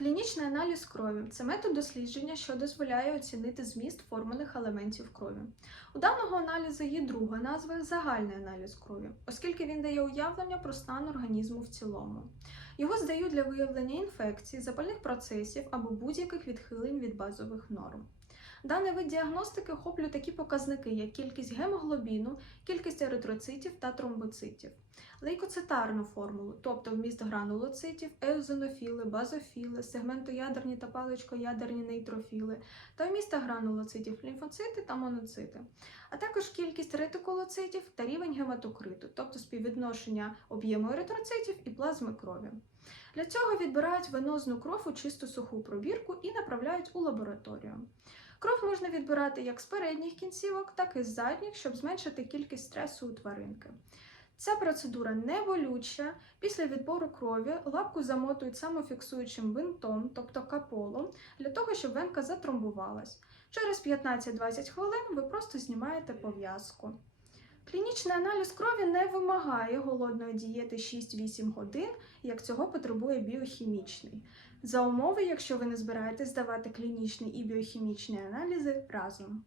Клінічний аналіз крові це метод дослідження, що дозволяє оцінити зміст формульних елементів крові. У даного аналізу є друга назва загальний аналіз крові, оскільки він дає уявлення про стан організму в цілому. Його здають для виявлення інфекцій, запальних процесів або будь-яких відхилень від базових норм. Даний вид діагностики охоплює такі показники, як кількість гемоглобіну, кількість еритроцитів та тромбоцитів, лейкоцитарну формулу, тобто вміст гранулоцитів, еозинофіли, базофіли, сегментоядерні та паличкоядерні нейтрофіли та вміст гранулоцитів, лімфоцити та моноцити, а також кількість ретикулоцитів та рівень гематокриту, тобто співвідношення об'єму еритроцитів і плазми крові. Для цього відбирають венозну кров у чисту суху пробірку і направляють у лабораторію. Кров можна відбирати як з передніх кінцівок, так і з задніх, щоб зменшити кількість стресу у тваринки. Ця процедура не болюча. Після відбору крові лапку замотують самофіксуючим бинтом, тобто каполом, для того, щоб венка затромбувалась. Через 15-20 хвилин ви просто знімаєте пов'язку. Клінічний аналіз крові не вимагає голодної дієти 6-8 годин, як цього потребує біохімічний. За умови, якщо ви не збираєтесь здавати клінічний і біохімічні аналізи разом.